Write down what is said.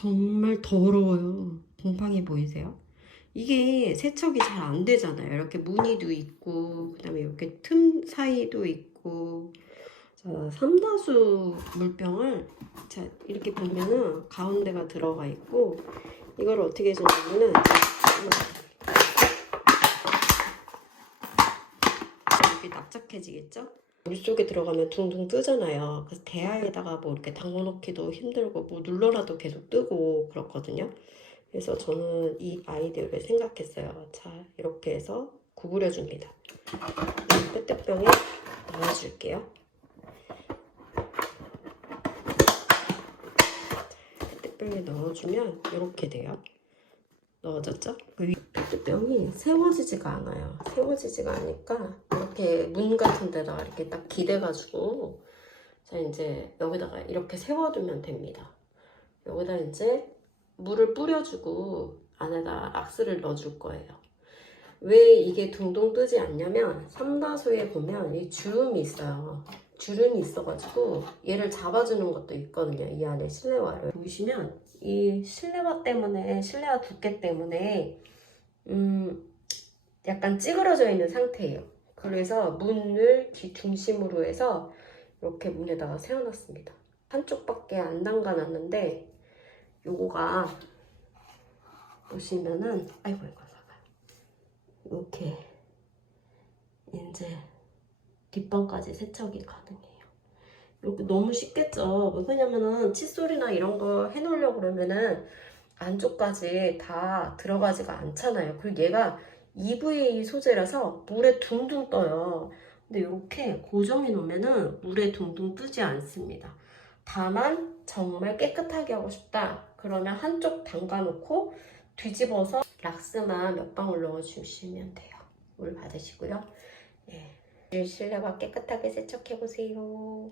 정말 더러워요. 곰팡이 보이세요? 이게 세척이 잘 안 되잖아요. 이렇게 무늬도 있고, 그 다음에 이렇게 틈 사이도 있고. 자, 삼다수 물병을 자, 이렇게 보면은 가운데가 들어가 있고, 이걸 어떻게 해주냐면은, 이렇게 납작해지겠죠? 물속에 들어가면 둥둥 뜨잖아요. 그래서 대야에다가 뭐 이렇게 담궈놓기도 힘들고 뭐 눌러라도 계속 뜨고 그렇거든요. 그래서 저는 이 아이디어를 생각했어요. 자, 이렇게 해서 구부려 줍니다. 빼빼병에 넣어줄게요. 빼빼병에 넣어주면 이렇게 돼요. 넣어졌죠? 그 페트병이 세워지지가 않아요. 세워지지가 않으니까 이렇게 문 같은 데다가 이렇게 딱 기대가지고 자 이제 여기다가 이렇게 세워두면 됩니다. 여기다 이제 물을 뿌려주고 안에다 악스를 넣어줄 거예요. 왜 이게 둥둥 뜨지 않냐면 삼다수에 보면 이 주름이 있어요. 주름이 있어가지고 얘를 잡아주는 것도 있거든요. 이 안에 실내화를 보시면 이 실내화 때문에 실내화 두께 때문에 음 약간 찌그러져 있는 상태예요. 그래서 문을 귀 중심으로 해서 이렇게 문에다가 세워놨습니다. 한쪽밖에 안 담가놨는데 요거가 보시면은 아이고 이거 봐봐요. 이렇게 이제 뒷방까지 세척이 가능해요. 이렇게 너무 쉽겠죠. 왜냐면은 칫솔이나 이런 거 해놓으려고 그러면은 안쪽까지 다 들어가지가 않잖아요. 그리고 얘가 EVA 소재라서 물에 둥둥 떠요. 근데 이렇게 고정해 놓으면은 물에 둥둥 뜨지 않습니다. 다만 정말 깨끗하게 하고 싶다. 그러면 한쪽 담가 놓고 뒤집어서 락스만 몇 방울 넣어 주시면 돼요. 물 받으시고요. 예. 실내화 깨끗하게 세척해 보세요.